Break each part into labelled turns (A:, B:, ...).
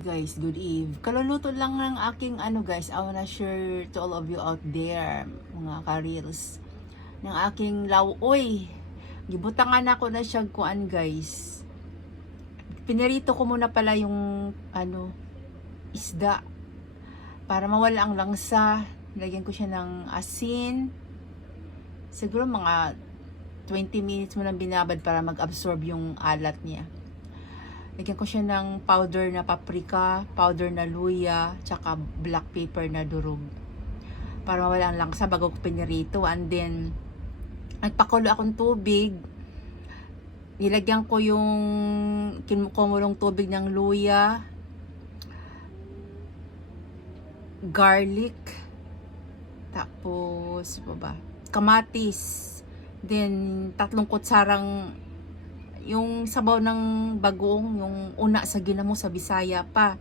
A: Guys, good eve. Kaluluto lang ng aking ano guys, I wanna share to all of you out there, mga ka-reels, ng aking lauoy. Gibutangan ako na siya kuan guys. Pinirito ko muna pala yung ano, isda. Para mawala ang langsa. Lagyan ko siya ng asin. Siguro mga 20 minutes mo lang binabad para mag-absorb yung alat niya. Lagyan ko siya ng powder na paprika, powder na luya, tsaka black pepper na durog. Para mawala ang langsa bago ko pinirito. And then, nagpakulo akong tubig. Nilagyan ko yung kinumulong tubig ng luya, garlic, tapos, ano ba, kamatis, then, tatlong kutsarang yung sabaw ng bagoong, yung una sa ginamo sa Bisaya pa.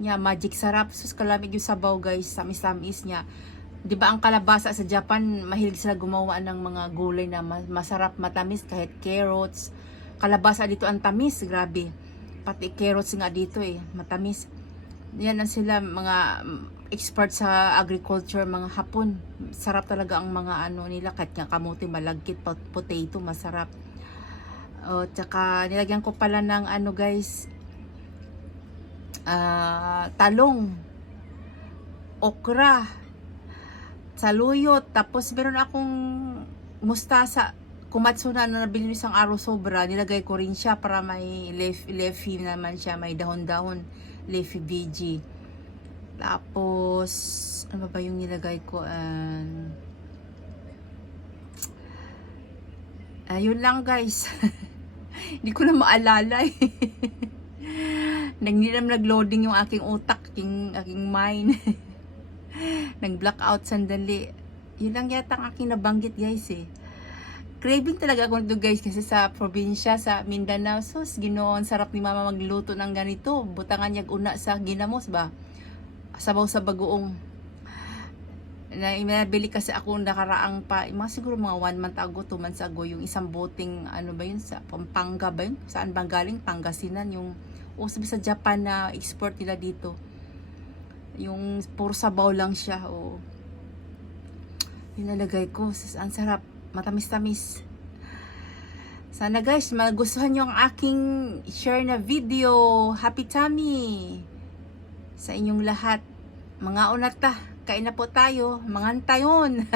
A: Nya magic sarap. Sus kalamig yung sabaw guys, tamis-tamis niya. 'Di ba ang kalabasa sa Japan, mahilig sila gumawa ng mga gulay na ma- masarap, matamis kahit carrots. Kalabasa dito ang tamis, grabe. Pati carrots nga dito eh, matamis. Yan ang sila mga expert sa agriculture, mga hapon. Sarap talaga ang mga ano nila, kahit nga kamuti malagkit, pot- potato, masarap. O, tsaka nilagyan ko pala ng ano guys, ah, talong, okra, saluyot, tapos meron akong mustasa, kumatsu na na nabili isang araw sobra, nilagay ko rin siya para may leaf, leafy naman siya, may dahon-dahon, leafy veggie. Tapos, ano ba ba yung nilagay ko? Um, ayun lang guys. Hindi ko na maalala eh. Naman nag-loading yung aking utak, aking, aking mind. Nag-blackout sandali. Yun lang yata ang aking nabanggit guys eh. Craving talaga ako nito guys kasi sa probinsya, sa Mindanao, sus, ginoon, sarap ni mama magluto ng ganito. Butangan niya una sa ginamos ba? Sabaw sa bagoong. Na inabili kasi ako nakaraang pa, mga siguro mga one month ago, two months ago, yung isang boting, ano ba yun, sa Pampanga ba yun? Saan bang galing? Pangasinan, yung, o sabi sa Japan na export nila dito. Yung puro sabaw lang siya, o. Yun nalagay ko, ang sarap, matamis-tamis. Sana guys, magustuhan nyo ang aking share na video. Happy tummy! Sa inyong lahat. Mga unata, kain na po tayo. Mga tayon.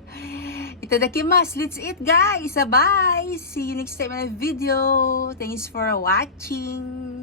A: Itadakimasu. Let's eat guys. Bye! See you next time in a video. Thanks for watching.